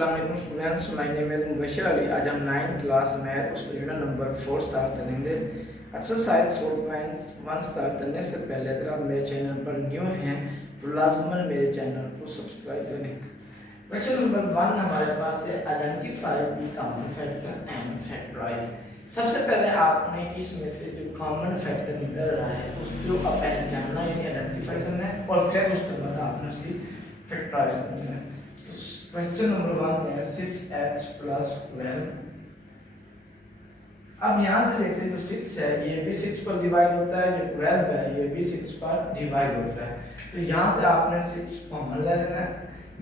अस्सलाम वालेकुम students, my name is Mubashir Ali. आज हम 9th क्लास मैथ उसका यूनिट नंबर 4 स्टार्ट करेंगे। एक्सरसाइज 4.1 स्टार्ट करने से पहले अगर आप मेरे चैनल पर न्यू हैं तो लाजमन मेरे चैनल को सब्सक्राइब करें। क्वेश्चन नंबर 1 हमारे पास है identify the common factor and factorise. सबसे पहले आपने इसमें से जो कॉमन फैक्टर निकल रहा है उसको आप पहचानना यानी आइडेंटिफाई करना है और फिर उसके बाद आपने उसकी फैक्टराइज करना है। क्वेश्चन नंबर 1 है 6x + 12। अब यहाँ से देखते हैं जो 6 है ये भी 6 पर डिवाइड होता है, जो 12 है ये भी 6 पर डिवाइड होता है। तो यहाँ से आपने 6 कॉमन ले लेना है।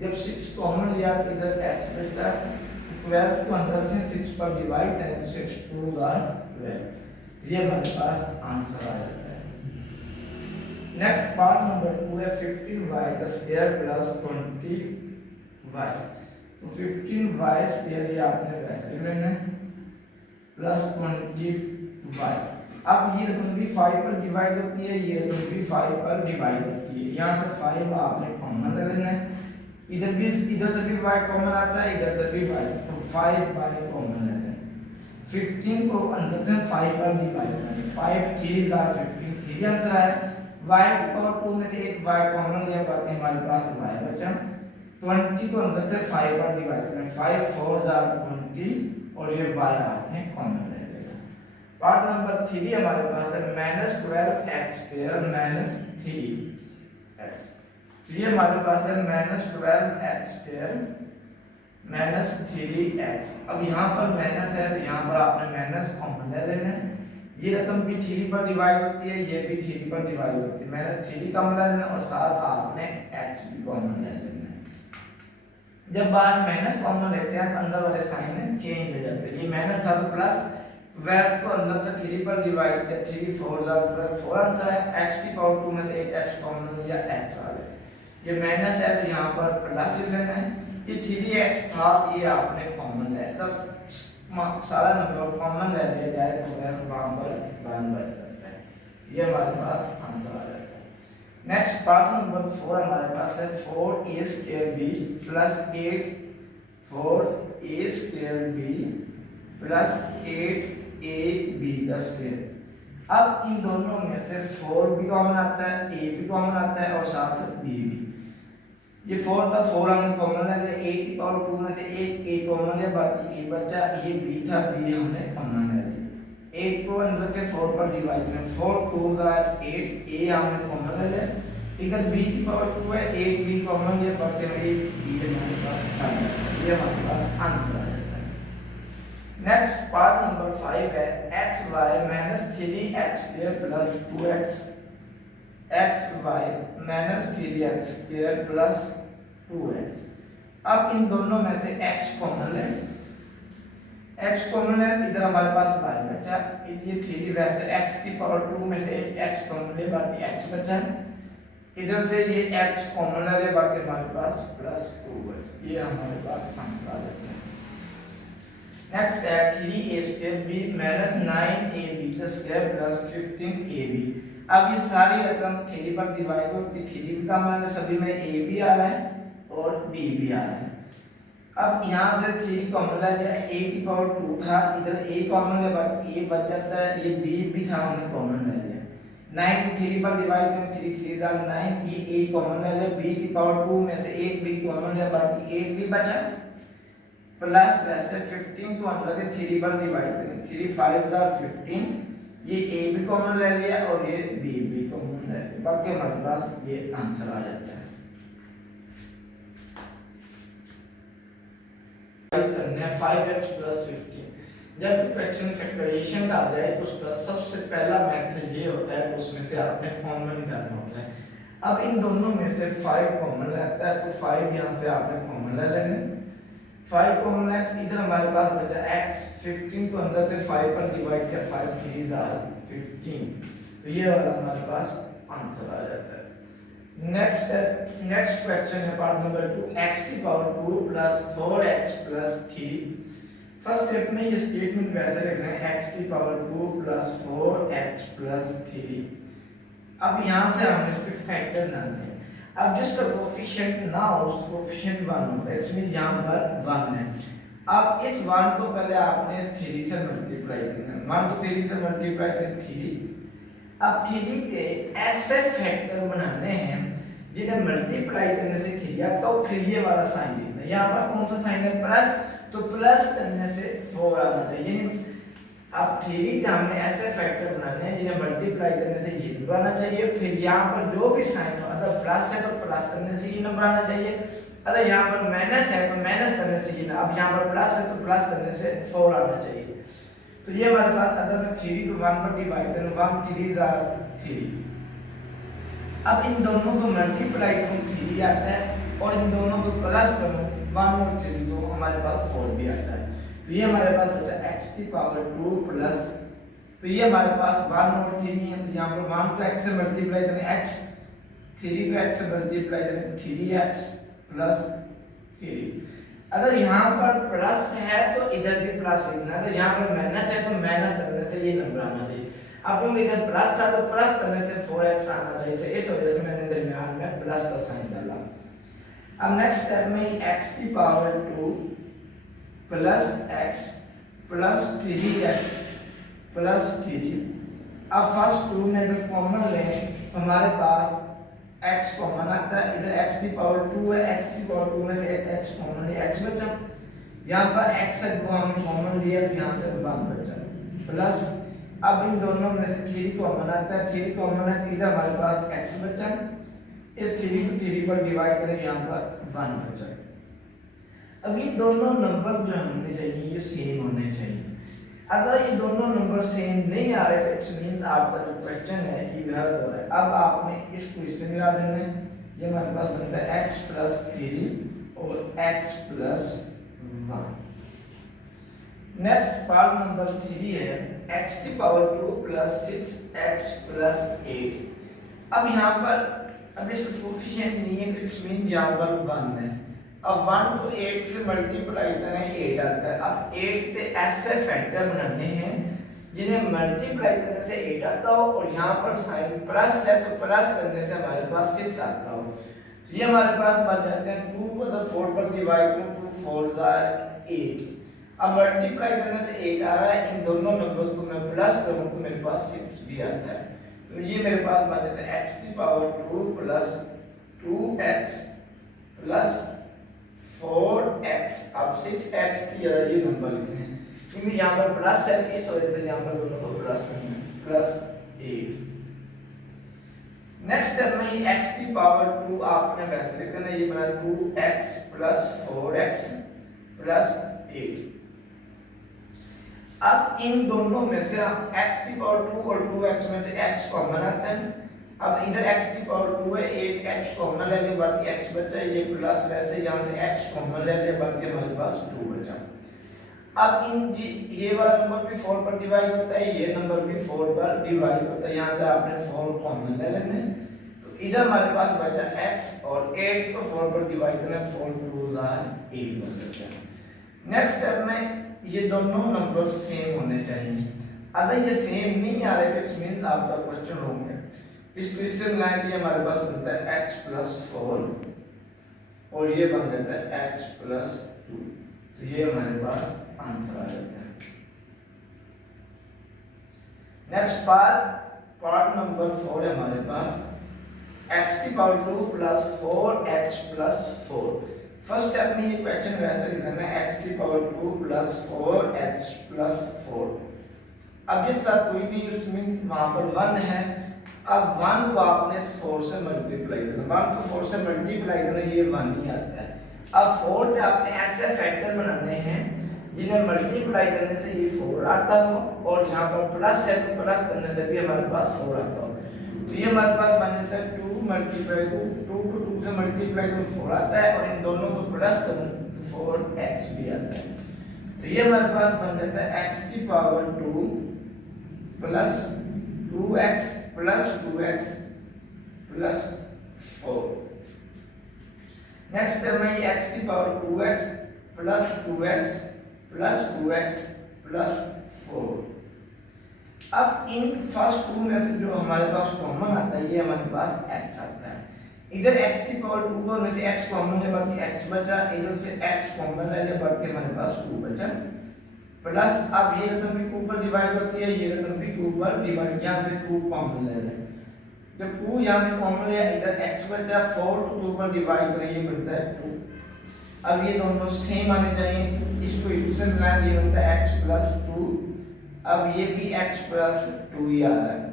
जब 6 कॉमन लिया तो इधर x बचता है, तो 12 को अंदर से 6 पर डिवाइड करें तो 6 2 12। ये हमारे पास आंसर आ जाता है। नेक्स्ट पार्ट नंबर 2 है 15y² + 20y। तो 15y² ये आपने वैसे लेना है प्लस 20y। अब ये रकम भी 5 पर डिवाइड होती है, ये रकम भी 5 पर डिवाइड होती है। यहाँ से 5 आपने कॉमन ले लेना है। इधर से भी y कॉमन आता है, इधर से भी y, तो 5y कॉमन ले लेना है। 15 को अंदर से 5 पर डिवाइड करना है। 5 3 are 15, 3 आंसर है। y की पावर 2 में से एक y कॉमन लिया, बाकी हमारे पास y बचा। 20 को अंदर से 5 पर डिवाइड करना, 5 4 are 20 और ये y आपने कॉमन ले लेगा। पार्ट नंबर 3 हमारे पास है -12x² - 3x। ये हमारे पास है -12x² - 3x। अब यहाँ पर माइनस है तो यहाँ पर आपने माइनस कॉमन ले लेना है। ये रकम भी 3 पर डिवाइड होती है, ये भी 3 पर डिवाइड होती है। -3 कॉमन ले लेना और साथ आपने x भी कॉमन ले लेना। जब बाहर माइनस कॉमन लेते हैं तो अंदर वाले साइन चेंज हो जाते हैं। ये माइनस था तो प्लस, 12 को अंदर से 3 पर डिवाइड किया, 3 4 12, 4 आंसर है। x की पावर 2 में से एक x कॉमन लिया, x आ गया। ये माइनस है तो यहाँ पर प्लस लिख लेना है। ये 3x था, ये आपने कॉमन ले लिया, सारा नंबर कॉमन ले लिया जाए तो वहां पर 1 बच जाता है। ये हमारे पास आंसर आ जाता है। नेक्स्ट पार्ट नंबर 4 हमारे पास है 4a² + 8 4a² + 8ab²। अब इन दोनों में से 4 भी कॉमन आता है, a भी कॉमन आता है और साथ b भी। ये 4 था, 4 हमने कॉमन ले लिया, 8 की पावर 2 में से एक a कॉमन लिया, बाकी a बचा। ये b था, b हमने कॉमन ले लिया। 8 को अंदर के 4 पर डिवाइड करें, 4 2 are 8, a हमने कॉमन ले लिया। इधर b की पावर 2 है, 8 b कॉमन लिया, बाकी b हमारे पास आ जाता है। ये हमारे पास आंसर आ जाता है। नेक्स्ट पार्ट नंबर 5 है xy - 3x² + 2x। xy - 3x² + 2x। अब इन दोनों में से x कॉमन ले, x कॉमन है, इधर हमारे पास y बचा। ये 3 वैसे x की पावर 2 में से एक x कॉमन ले, बाकी x बचा। इधर से ये x कॉमन ले, बाकी हमारे पास +2 बचा। ये हमारे पास आंसर आ जाता है। नेक्स्ट है 3a² - 9ab² + 15ab। अब ये सारी रकम 3 पर डिवाइड होती है, 3 भी कॉमन है, सभी में a भी आ रहा है और b भी आ रहा है। अब यहाँ से 3 कॉमन ले लिया, a की पावर 2 था, इधर a कॉमन ले, बाकी a बच जाता है। ये b भी था, हमने कॉमन ले लिया। 9 को 3 पर डिवाइड करें, 3 3 are 9, ये a कॉमन ले लिया, b की पावर 2 में से एक b कॉमन लिया, बाकी एक भी बचा। प्लस वैसे 15 को अंदर के 3 पर डिवाइड करें, 3 5 are 15, ये a भी कॉमन ले लिया और ये b भी कॉमन ले लिया, बाकी हमारे पास ये आंसर आ जाता है। करना है 5x + 15। जब फ्रैक्शन फैक्टराइजेशन का आ जाए तो उसका सबसे पहला मेथड ये होता है तो उसमें से आपने कॉमन करना होता है। अब इन दोनों में से 5 कॉमन रहता है तो 5 यहाँ से आपने कॉमन ले लेना। 5 कॉमन है, इधर हमारे पास बचा x। 15 को अंदर से 5 पर डिवाइड किया, 5 3 are 15, तो ये वाला हमारे पास आंसर आ जाता है। नेक्स्ट क्वेश्चन है पार्ट नंबर 2 x की पावर 2 + 4x + 3। फर्स्ट स्टेप में ये स्टेटमेंट वैसे लिखना है x की पावर 2 + 4x + 3। अब यहाँ से हमने इसके फैक्टर निकालने हैं। अब जिसका कोफिशिएंट ना हो उसका कोफिशिएंट 1 होता है, इसमें यहाँ पर 1 है। अब इस 1 को पहले आपने 3 से मल्टीप्लाई करना है, 1 को 3 से मल्टीप्लाई करें 3। अब 3 के ऐसे फैक्टर बनाने हैं जिन्हें मल्टीप्लाई करने से 3 आता तो फिर ये वाला साइन लिखना है। यहाँ पर कौन सा साइन है, प्लस, तो प्लस करने से 4 आना चाहिए। अब 3 के हमने ऐसे फैक्टर बनाने हैं जिन्हें मल्टीप्लाई करने से ये नंबर आना चाहिए। फिर यहाँ पर जो भी साइन हो, अगर प्लस है तो प्लस करने से ये नंबर आना चाहिए, अगर यहाँ पर माइनस है तो माइनस करने से ये, अब यहाँ पर प्लस है तो प्लस करने से 4 आना चाहिए। तो ये हमारे पास अगर मैं 3 तो 1 पर डिवाइड करूँ, 1 3 are 3। अब इन दोनों को मल्टीप्लाई करूँ 3 आता है, और इन दोनों को प्लस करूँ 1 और 3 तो हमारे पास 4 भी आता है। तो ये हमारे पास बचा x की पावर 2 प्लस, तो ये हमारे पास 1 और 3 है, तो यहाँ पर 1 को x से मल्टीप्लाई करें x, 3 को x से मल्टीप्लाई करें 3x प्लस 3। अगर यहाँ पर प्लस है तो इधर भी प्लस लिखना है, अगर यहाँ पर माइनस है तो माइनस करने से ये नंबर आना चाहिए। अब क्योंकि इधर प्लस था तो प्लस करने से 4x आना चाहिए, तो इस वजह से मैंने दरमियान में प्लस का साइन डाला। अब नेक्स्ट स्टेप में x की power 2 plus x plus 3x plus 3। अब फर्स्ट 2 में अगर कॉमन लें तो हमारे पास x कॉमन आता है, इधर x की पावर 2 है, x की पावर 2 में से एक x कॉमन लिया, x बचा। यहाँ पर x को हमने कॉमन लिया तो यहाँ से 1 बचा प्लस। अब इन दोनों में से 3 कॉमन आता है, 3 कॉमन है तो इधर हमारे पास x बचा, इस 3 को 3 पर डिवाइड करें, यहाँ पर 1 बचा। अब ये दोनों नंबर जो हमने चाहिए ये सेम होने चाहिए। अगर ये दोनों नंबर सेम नहीं आ रहे तो इट्स मींस आपका जो क्वेश्चन है ये गलत हो रहा है। अब आपने इसको इससे मिला देना है, ये हमारे पास बनता है x प्लस 3 और x plus 1। Next part number 3 है x की पावर 2 प्लस 6x प्लस 8। अब यहाँ पर अब इसका कोफिशिएंट नहीं है तो इट्स मीन यहाँ पर 1 है। अब 1 को 8 से मल्टीप्लाई करें 8 आता है। अब 8 के ऐसे फैक्टर बनाने हैं जिन्हें मल्टीप्लाई करने से 8 आता हो, और यहाँ पर साइन प्लस है तो प्लस करने से हमारे पास 6 आता हो। तो ये हमारे पास बच जाते हैं 2 को अगर 4 पर डिवाइड करूं 2 4 are 8। अब मल्टीप्लाई करने से 8 आ रहा है, इन दोनों नंबर्स को मैं प्लस करूं तो मेरे पास 6 भी आता है। तो ये मेरे पास बच जाता है x की power 2 plus 2x plus 4x। अब 6x की जगह ये नंबर लिखते हैं क्योंकि यहाँ पर प्लस है, इस वजह से यहाँ पर दोनों को प्लस करना है, प्लस 8। नेक्स्ट स्टेप में x की पावर 2 आपने वैसे लिखना है, ये बना 2x प्लस 4x प्लस 8। अब इन दोनों में से x की पावर 2 और 2x में से x कॉमन आता है। अब इधर x की पावर 2 है, 8x कॉमन ले ले, बाकी x बचा, ये प्लस, वैसे यहाँ से x कॉमन ले ले, बाकी हमारे पास 2 बचा। अब इन ये वाला नंबर भी 4 पर डिवाइड होता है, ये नंबर भी 4 पर डिवाइड होता है, यहाँ से आपने 4 कॉमन ले लेने। तो इधर हमारे पास बचा x और 8 को 4 पर डिवाइड करना, 4 2 8 बन जाता है। नेक्स्ट स्टेप में ये दोनों नंबर सेम होने चाहिए। अगर ये सेम नहीं आ रहे तो इट्स मींस आपका क्वेश्चन रॉन्ग है। इसको इससे मिलाएं तो ये हमारे पास बनता है x प्लस 4 और ये बन जाता है x प्लस 2। तो ये हमारे पास आंसर आ जाता है। नेक्स्ट पार्ट नंबर 4 है हमारे पास x की power 2 plus 4x plus 4। First step में ये क्वेश्चन वैसे लिखना है x की पावर 2 प्लस 4x प्लस 4। अब जिस तरह कोई भी उस मींस वहां पर 1 है, अब 1 को आपने 4 से मल्टीप्लाई करना, 1 को 4 से मल्टीप्लाई करना, ये 1 ही आता है। अब 4 के आपने ऐसे फैक्टर बनाने हैं जिन्हें मल्टीप्लाई करने से ये 4 आता हो, और यहाँ पर प्लस है तो प्लस करने से भी हमारे पास 4 आता हो। तो ये हमारे पास बन जाता है 2 मल्टीप्लाई 2 को 2 से मल्टीप्लाई तो 4 आता है, और इन दोनों को प्लस करूँ तो 4x भी आता है। तो ये हमारे पास बन जाता है x की power 2 plus 2x plus 2x plus 4। Next step में ये x की power 2x plus 2x plus 2x plus 4। अब इन फर्स्ट 2 में से जो हमारे पास कॉमन आता है ये हमारे पास x आता है। इधर x की पावर 2 और में से x कॉमन है, बाकी x बचा, इधर से x कॉमन ले ले, बाकी हमारे पास 2 बचा प्लस। अब ये रकम भी 2 पर डिवाइड होती है, ये रकम भी 2 पर डिवाइड, यहाँ से 2 कॉमन ले ले, जब 2 यहाँ से कॉमन लिया, इधर x बचा, 4 को 2 पर डिवाइड करें, ये बनता है 2। अब ये दोनों सेम आने चाहिए, इसको इससे मिलाएं, ये बनता है x प्लस 2। अब ये भी x प्लस 2 ही आ रहा है।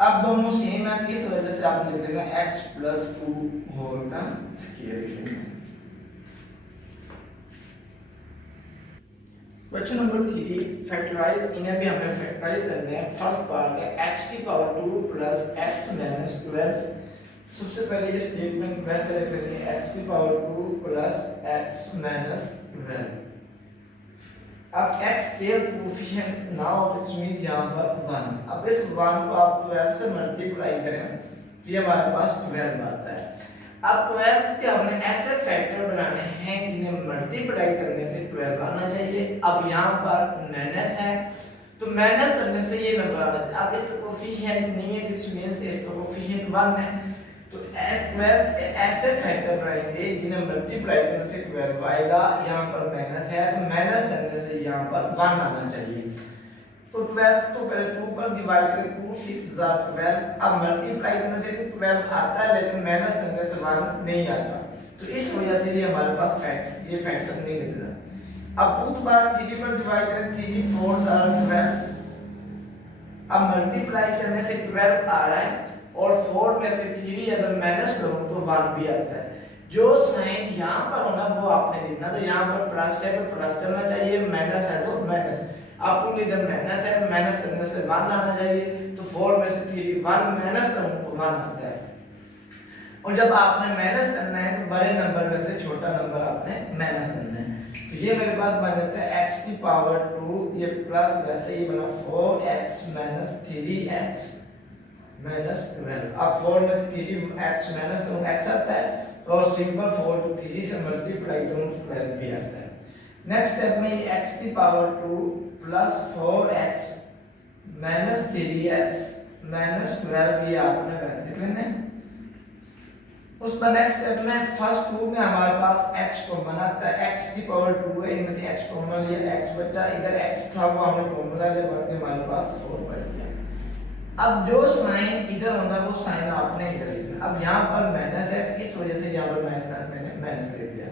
अब दोनों सेम है, इस वजह से आप लिख देंगे x प्लस 2 होल का स्क्वायर लिखेंगे। क्वेश्चन नंबर 3, फैक्टराइज, इन्हें भी हमें फैक्टराइज करने हैं। फर्स्ट पार्ट है x की पावर 2 प्लस x माइनस 12। सबसे पहले ये स्टेटमेंट वैसे लिख देंगे, x की पावर 2 प्लस x माइनस 12। अब x के कोफिशिएंट ना हो तो इट्स मीन यहां पर 1। अब इस 1 को आप 12 से मल्टीप्लाई करें तो ये हमारे पास 12 आता है। अब 12 के हमने ऐसे फैक्टर बनाने हैं जिन्हें मल्टीप्लाई करने से 12 आना चाहिए। अब यहां पर माइनस है तो माइनस करने से ये नंबर आना चाहिए। अब इसका कोफिशिएंट नहीं है, इट्स मींस इसका कोफिशिएंट 1 है, तो 12 के ऐसे फैक्टर बनाएंगे जिन्हें मल्टीप्लाई करने से 12 आएगा। यहाँ पर माइनस है तो माइनस करने से यहाँ पर 1 आना चाहिए। तो 12 तो पहले 2 पर डिवाइड करें, 2 6 12। अब मल्टीप्लाई करने से 12 आता है लेकिन माइनस करने से 1 नहीं आता, तो इस वजह से ये हमारे पास ये फैक्टर नहीं लग रहा। अब 2 बार 3 पर डिवाइड करें, 3 4 12। अब मल्टीप्लाई करने से 12 आ रहा है और 4 में से 3 अगर माइनस करूं तो 1 भी आता है। जो साइन यहाँ पर होना वो आपने देखना, तो यहाँ पर प्लस है तो प्लस करना चाहिए, माइनस है तो माइनस। आपको इधर माइनस है, माइनस करने से 1 आना चाहिए, तो 4 में से 3 1 माइनस करूं तो 1 आता है। और जब आपने माइनस करना है तो बड़े नंबर में से छोटा नंबर आपने माइनस करना है। तो ये मेरे पास बन जाता है x की पावर 2, ये प्लस वैसे ही बना 4x माइनस 3x माइनस 12। अब 4 में से 3x माइनस करूं x आता है, और सिंपल 4 को 3 से मल्टीप्लाई करूं तो 12 भी आता है। नेक्स्ट स्टेप में ये x की power 2 plus 4x minus 3x minus 12, ये आपने वैसे लिख लेना है। उस पर नेक्स्ट स्टेप में फर्स्ट 2 में हमारे पास x कॉमन आता है, x की पावर 2 है, इनमें से x कॉमन लिया, x बचा, इधर x था वो हमने कॉमन लिया, बाकी हमारे पास 4 बच गया। अब जो साइन इधर होना वो साइन आपने इधर लिखना। अब यहाँ पर माइनस है तो इस वजह से यहाँ पर मैंने माइनस लिख दिया।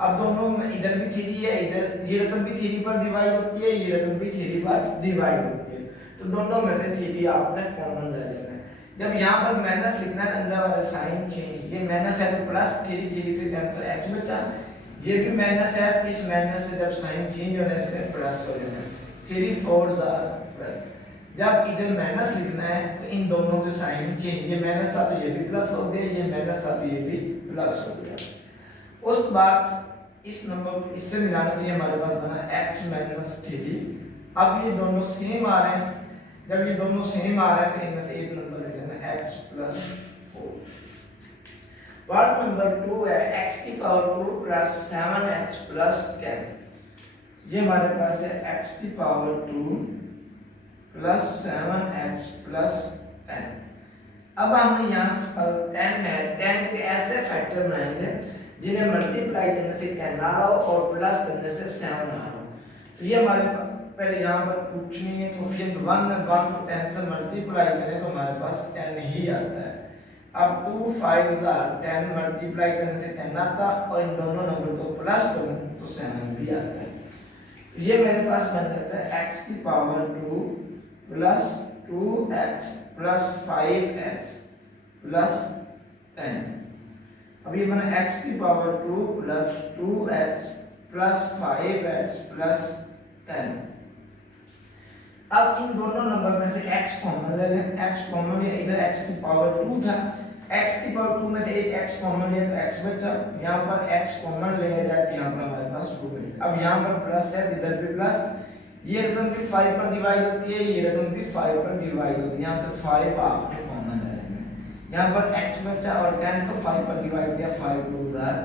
अब दोनों में इधर भी 3 है, इधर ये रकम भी 3 पर डिवाइड होती है, ये रकम भी 3 पर डिवाइड होती है, तो दोनों में से 3 आपने कॉमन ले लेना है। जब यहाँ पर माइनस लिखना है अंदर वाला साइन चेंज, ये माइनस है तो प्लस, 3 से कैंसिल x बचा, ये भी माइनस है तो इस माइनस से जब साइन चेंज होने से प्लस हो जाना है, 3 4 12। जब इधर माइनस लिखना है तो इन दोनों के साइन चेंज, ये माइनस था तो ये भी प्लस हो गया, ये माइनस था तो ये भी प्लस हो गया। उसके बाद इस नंबर को इससे मिलाना चाहिए, हमारे पास बना x माइनस 3। अब ये दोनों सेम आ रहे हैं, जब ये दोनों सेम आ रहे हैं तो इनमें से एक नंबर लिख लेना x प्लस 4। पार्ट नंबर 2 है x की पावर 2 प्लस 7x प्लस 10। ये हमारे पास है x की पावर 2 प्लस 7x प्लस 10। अब हम यहाँ पर 10 है, 10 के ऐसे फैक्टर बनाएंगे जिन्हें मल्टीप्लाई करने से 10 आ रहा हो और प्लस करने से 7 आ रहा हो। तो ये हमारे पहले यहाँ पर कुछ नहीं है, तो फिर 1 को 10 से मल्टीप्लाई करें तो हमारे पास 10 ही आता है। अब 2 5 10 मल्टीप्लाई करने से 10 आता, और इन दोनों नंबर को प्लस करूँ तो 7 भी आता है। ये मेरे पास बन जाता है x की power 2 plus 2x plus 5x plus 10। अब ये बना x की power 2 plus 2x plus 5x plus 10। अब इन दोनों नंबर में से x कॉमन ले लें, x कॉमन लिया, इधर x की पावर 2 था, x की पावर 2 में से एक x कॉमन लिया तो x बचा, यहाँ पर x कॉमन ले जाए तो यहाँ पर हमारे पास 2 बचा। अब यहाँ पर प्लस है, इधर भी प्लस, ये रकम भी 5 पर डिवाइड होती है, ये रकम भी 5 पर डिवाइड होती है, यहाँ से 5 आपने कॉमन ले लेना। यहाँ पर x बचा और 10 तो 5 पर डिवाइड किया, 5 2 10।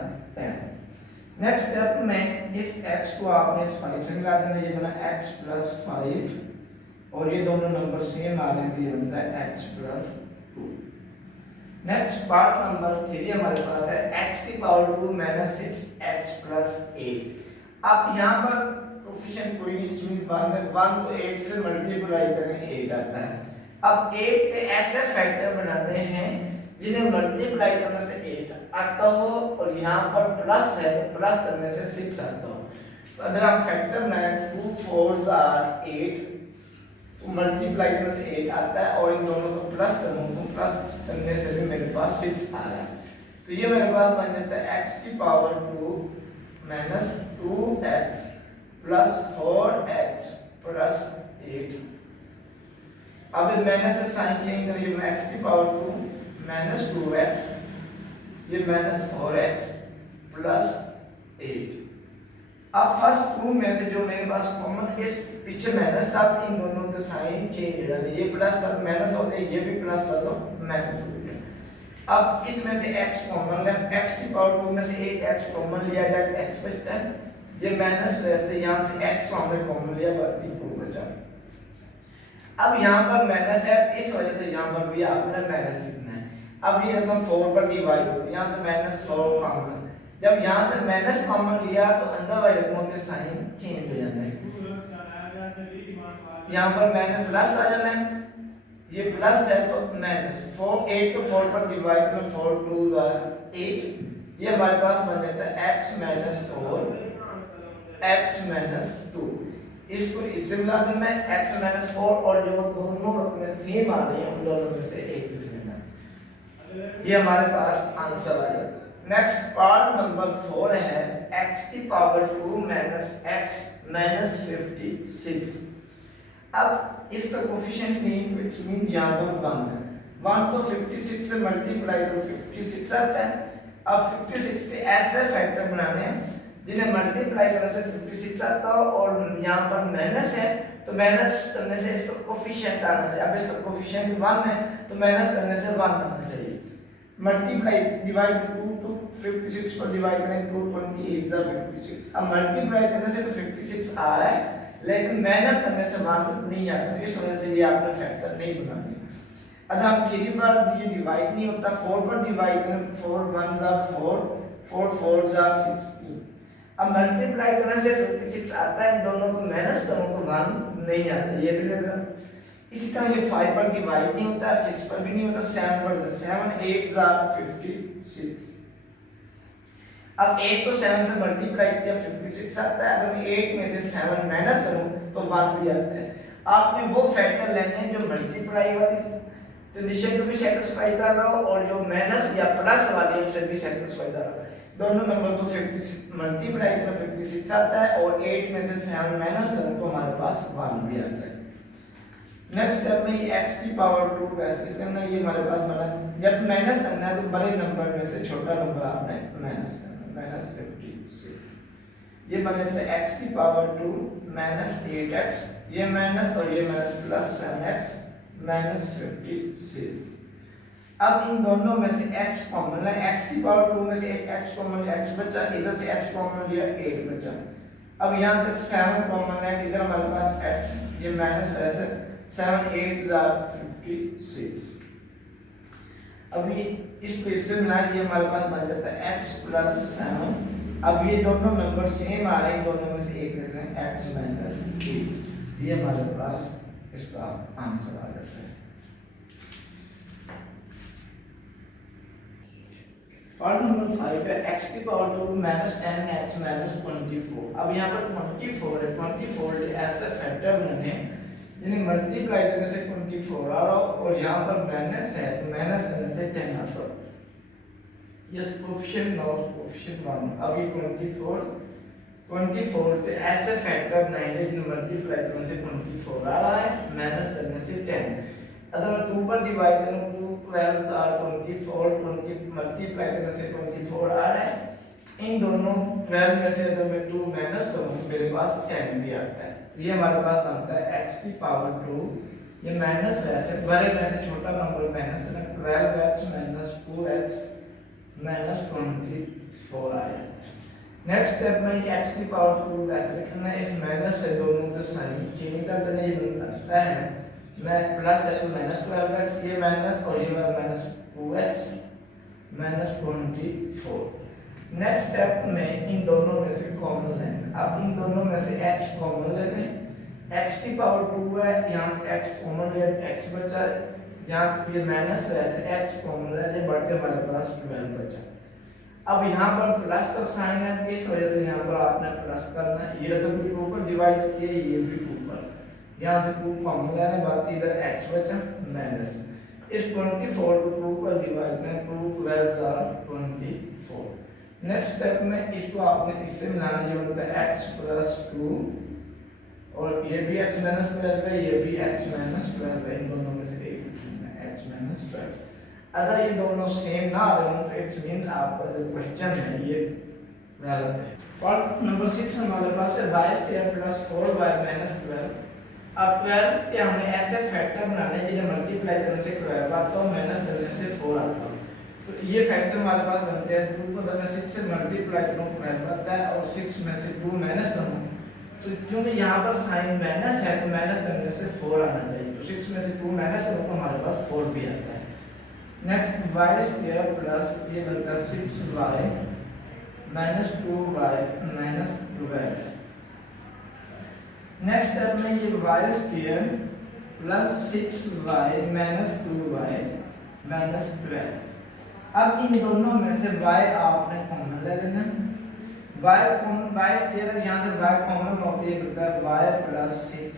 नेक्स्ट स्टेप में इस x को आपने इस 5 से मिला देना, ये बना x प्लस 5, और ये दोनों नंबर सेम आ रहे हैं तो ये बनता है x plus 2। Next part number 3 हमारे पास है x की पावर 2 माइनस 6x प्लस 8। अब यहाँ पर कोफिशिएंट कोई नहीं, इसमें 1 तो 8 से मल्टीप्लाई करें 8 आता है। अब 8 के ऐसे फैक्टर बनाने हैं जिन्हें मल्टीप्लाई करने से 8 आता हो और यहाँ पर प्लस है तो प्लस करने से 6 आता हो। तो अगर हम फैक्टर बनाए 2 4 आर 8 तो मल्टीप्लाई करने से 8 आता है और इन दोनों को प्लस करूं तो प्लस करने से भी मेरे पास 6 आ रहा है। तो ये मेरे पास बन जाता है x की power 2 minus 2x plus 4x plus 8। अब इस माइनस से साइन चेंज करिए, x की पावर 2 माइनस 2x ये माइनस 4x प्लस 8। अब फर्स्ट टू में से जो मेरे पास कॉमन इस पीछे माइनस था तो इन दोनों के साइन चेंज हो जाते, ये प्लस था तो माइनस होते, ये भी प्लस था तो माइनस हो गया। अब इसमें से x कॉमन ले, x की पावर 2 में से एक x कॉमन लिया जाए तो x बचता है, ये माइनस वैसे यहाँ से x हमने कॉमन लिया बाकी 2 बचा। अब यहाँ पर माइनस है इस वजह से यहाँ पर भी आपने माइनस लिखना है। अब ये रकम 4 पर डिवाइड होती है, यहाँ से माइनस 4 कॉमन, जब यहाँ से माइनस कॉमन लिया तो अंदर वाले रकमों के साइन चेंज हो जाते हैं। यहाँ पर माइनस प्लस आ जाना है, ये प्लस है तो माइनस 4 8 तो 4 पर डिवाइड करो 4 2 8, ये हमारे पास बन जाता है x माइनस 4 x माइनस 2। इसको इससे मिला देना है x माइनस 4 और जो दोनों रकमें सेम आ रही हैं उन दोनों में से एक लिख लेना, ये हमारे पास आंसर आ जाता है। नेक्स्ट पार्ट नंबर 4 है x की पावर 2 माइनस x माइनस 56। अब इसका कोफिशिएंट नहीं इट्स मीन यहाँ पर 1 है, 1 तो 56 से मल्टीप्लाई करो 56 आता है। अब 56 के ऐसे फैक्टर बनाने हैं जिन्हें मल्टीप्लाई करने से 56 आता हो और यहाँ पर माइनस है तो माइनस करने से इसका कोफिशिएंट आना चाहिए। अब इसका कोफिशिएंट 1 है तो माइनस करने से 1 आना चाहिए। मल्टीप्लाई डिवाइड 2 तो 56 पर डिवाइड करें 2 28 जा 56। अब मल्टीप्लाई करने से तो 56 आ रहा है लेकिन माइनस करने से 1 नहीं आता, तो इस वजह से ये आपने फैक्टर नहीं बना दिया। अगर हम 3 पर ये डिवाइड नहीं होता 4 पर डिवाइड करें 4 1 जा 4 4 4 जा 16। अब मल्टीप्लाई करने से 56 आता है, दोनों को माइनस करूं तो 1 नहीं आता, ये भी लेगा। इसी तरह ये 5 पर डिवाइड नहीं होता 6 पर भी नहीं होता 7 पर, 7 8 जा 56। अब 8 को 7 से मल्टीप्लाई किया 56 आता है, अगर मैं 8 में से 7 माइनस करूं तो 1 भी आता है। आपने वो फैक्टर लेने हैं जो मल्टीप्लाई वाली कंडीशन को भी सेटिस्फाई कर रहा हो और जो माइनस या प्लस वाली उसे भी सेटिस्फाई कर रहा हो। दोनों नंबर को 56 मल्टीप्लाई करो 56 आता है और 8 में से 7 माइनस करो तो हमारे पास 1 भी आता है। नेक्स्ट स्टेप में ये x की पावर 2 वैसे करना, ये हमारे पास बना। जब माइनस करना है तो बड़े नंबर में से छोटा नंबर आपने माइनस करना, माइनस 56। ये बन जाता है x की पावर 2 माइनस 8x, ये माइनस और ये माइनस प्लस 7x माइनस 56। अब इन दोनों में से x कॉमन है, x की पावर 2 में से एक x कॉमन x बचा, इधर से x कॉमन लिया 8 बचा। अब यहाँ से 7 कॉमन है, इधर हमारे पास x, ये माइनस ऐसे 7 8 जा 56। अब ये इसको इससे मिलाएं, ये हमारे पास बन जाता है x प्लस 7। अब ये दोनों नंबर सेम आ रहे हैं, दोनों में से एक लिख रहे हैं x माइनस 8, ये हमारे पास इसका आंसर आ जाता है। पार्ट नंबर 5 है x की पावर 2 माइनस 10x माइनस 24। अब यहाँ पर 24 है, 24 ऐसे फैक्टर बने जिन्हें मल्टीप्लाई करने से 24 आ रहा हो और यहाँ पर माइनस है तो माइनस करने से 10 आता है। Yes coefficient no coefficient 1। अब ये 24 तो ऐसे फैक्टर बनाएंगे जिन्हें मल्टीप्लाई करने से 24 आ रहा है, माइनस करने से 10। अगर मैं 2 पर डिवाइड करूं 2 12 आर 24 20 मल्टीप्लाई करने से 24 आ रहा है। इन दोनों 12 में से अगर मैं 2 माइनस करूं तो मेरे पास 10 भी आता है। ये हमारे पास बनता है x की पावर 2, ये माइनस वैसे बड़े में से छोटा नंबर माइनस है, 12x माइनस 2x माइनस 24 आया। नेक्स्ट स्टेप में ये x की पावर 2 वैसे लिखना है, इस माइनस से दोनों के साइन चेंज कर देने लगता है, मैं प्लस है तो माइनस 12x, ये माइनस और ये माइनस 2x -24। नेक्स्ट स्टेप में इन दोनों में से कॉमन लेना। अब इन दोनों में से x कॉमन ले लें, x की पावर 2 है, यहाँ से x कॉमन ले तो x बचा, यहाँ से ये माइनस है ऐसे x कॉमन ले ले, बढ़ के हमारे पास 12 बचा। अब यहाँ पर प्लस का साइन है, इस वजह से यहाँ पर आपने प्लस करना है। ये रकम भी ऊपर डिवाइड होती है, ये भी ऊपर, यहाँ से 2 कॉमन लेने, बाकी इधर x बचा माइनस। इस 24 को 2 पर डिवाइड में 2 12 are 24। नेक्स्ट स्टेप में इसको आपने इससे मिलाना, ये बनता है x प्लस 2 और ये भी x माइनस 12 है, ये भी x माइनस 12 है, इन दोनों में से एक है x माइनस 12। अगर ये दोनों सेम ना हो तो इट्स मींस आपका जो क्वेश्चन है ये गलत है। पार्ट नंबर 6 हमारे पास है y square plus 4y minus 12। अब 12 के हमने ऐसे फैक्टर बनाने जिन्हें मल्टीप्लाई करने से 12 आता है, माइनस करने से 4 आता है। तो ये फैक्टर हमारे पास बनते हैं, 2 को अगर मैं 6 से मल्टीप्लाई करूं 12 आता है और 6 में से 2 माइनस करूं तो क्योंकि यहाँ पर साइन माइनस है तो माइनस करने से 4 आना चाहिए, तो 6 में से 2 माइनस करूं तो हमारे पास 4 भी आता है। नेक्स्ट y स्क्वायर प्लस ये बनता है 6y minus 2y minus 12। Next step में ये y square plus 6y minus 2y minus 12। अब इन दोनों में से y आपने कॉमन ले लेना, y स्क्वायर यहाँ से y कॉमन होती है, बनता है y प्लस 6।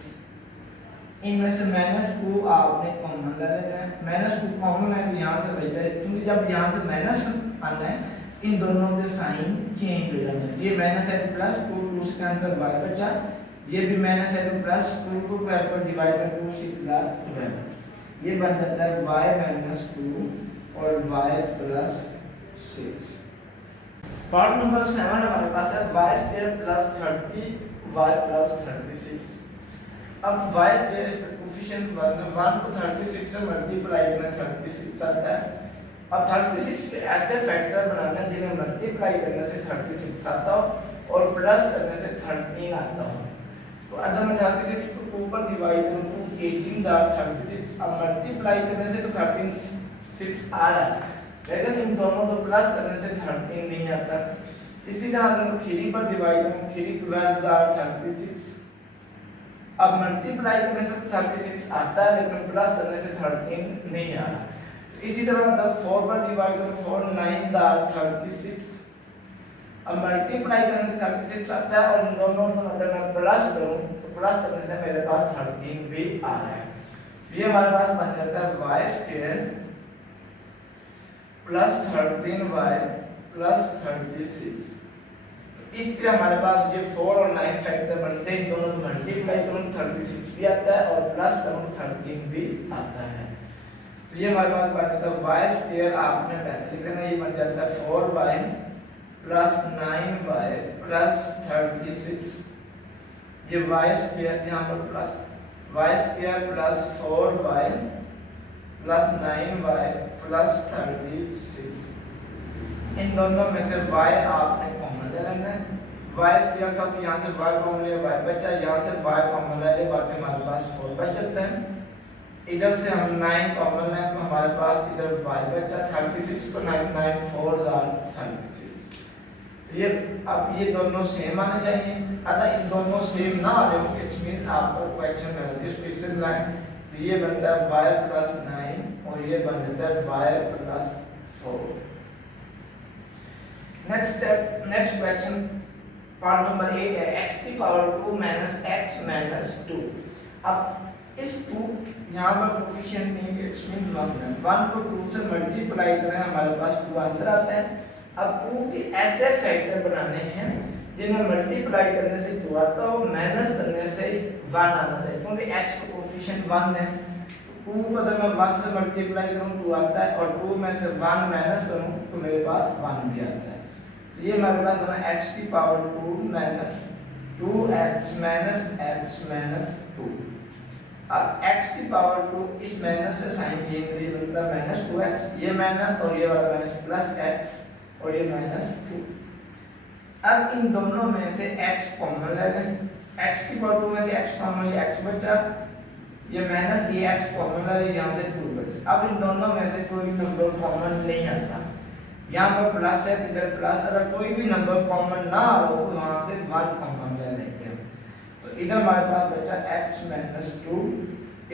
इनमें से माइनस 2 आपने कॉमन ले लेना है, माइनस 2 कॉमन है तो यहाँ से बचता है, क्योंकि जब यहाँ से माइनस आना है इन दोनों के साइन चेंज हो जाना है। ये माइनस है तो प्लस 2, 2 से कैंसिल y बचा, ये भी माइनस है तो प्लस 2 को 12 पर डिवाइड में 2 6 are 12, ये बन जाता है y माइनस 2 और y प्लस 6। पार्ट नंबर 7 हमारे पास है y square plus 30 y plus 36। अब y स्क्वायर इसका कोएफिशिएंट 1 को 36 से मल्टीप्लाई करना 36 आता है। अब 36 के ऐसे फैक्टर बनाना जिन्हें मल्टीप्लाई करने से 36 आता हो और प्लस करने से 13 आता हो। तो अगर मैं 36 को 2 पर डिवाइड करूं तो 18 are 36, अब मल्टीप्लाई करने से तो 36 आ रहा है, लेकिन इन दोनों को प्लस करने से 13 नहीं आता। इसी तरह अगर मैं 3 पर डिवाइड करूं 3 12 are 36, अब मल्टीप्लाई करने से 36 आता है लेकिन प्लस करने से 13 नहीं आ रहा। इसी तरह मतलब 4 पर डिवाइड करूं 4 9 are 36, अब मल्टीप्लाई करने से 36 आता है और इन दोनों को अगर मैं प्लस करूं तो प्लस करने से मेरे पास 13 भी आ रहा है। ये हमारे पास बन जाता है y square plus 13y plus 36। इस तरह हमारे पास ये 4 और 9 फैक्टर बनते हैं, इन दोनों को मल्टीप्लाई करूं 36 भी आता है और प्लस करूं 13 भी आता है। तो ये हमारे पास बन जाता है y स्क्वायर, आपने वैसे लिख देना, ये बन जाता है 4y प्लस 9y प्लस 36। ये y स्क्वायर यहाँ पर plus y square plus 4y plus 9y plus 36। इन दोनों में से y आपने कॉमन ले लेना है, y स्क्वायर था तो यहाँ से y कॉमन ले y बचा, यहाँ से y कॉमन ले बाकी हमारे पास 4 बच जाता है। इधर से हम 9 कॉमन लें तो हमारे पास इधर y बचा 36 को 9 9 4 are 36। ये अब ये दोनों सेम आने चाहिए, अगर इन दोनों सेम ना आ रहे हो इट्स मीन आपका क्वेश्चन गलत है। इसको इससे मिलाएं तो ये बनता है y प्लस 9 और ये बन जाता है y plus 4। Next question part number 8 है x की पावर 2 माइनस x माइनस 2। अब इस 2 यहाँ पर कोएफिशिएंट नहीं है, इट्स मीन 1 है, 1 को 2 से मल्टीप्लाई करें हमारे पास 2 आंसर आता है। अब 2 के ऐसे फैक्टर बनाने हैं जिन्हें मल्टीप्लाई करने से 2 आता हो, माइनस करने से 1 आना चाहिए, क्योंकि x का कोएफिशिएंट 1 है। 2 को अगर मैं 1 से मल्टीप्लाई करूं 2 आता है और 2 में से 1 माइनस करूं तो मेरे पास 1 भी आता है। तो ये हमारे पास बना x की power 2 minus 2x minus x minus 2। अब x की पावर 2 इस माइनस से साइन चेंज करिए, बनता है माइनस 2x, ये माइनस और ये वाला माइनस प्लस x और ये माइनस 2। अब इन दोनों में से x कॉमन ले लें, x की पावर 2 में से x कॉमन, ये x बचा, ये माइनस ये x कॉमन ले लें, यहाँ से 2 बचा। अब इन दोनों में से कोई नंबर कॉमन नहीं आता, यहाँ पर प्लस है, इधर प्लस, अगर कोई भी नंबर कॉमन ना हो तो वहाँ से 1 कॉमन ले लेते हैं। तो इधर हमारे पास बचा x माइनस 2,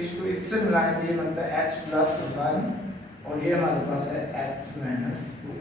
इसको इससे मिलाएं तो ये बनता है x प्लस 1 और ये हमारे पास है x माइनस 2।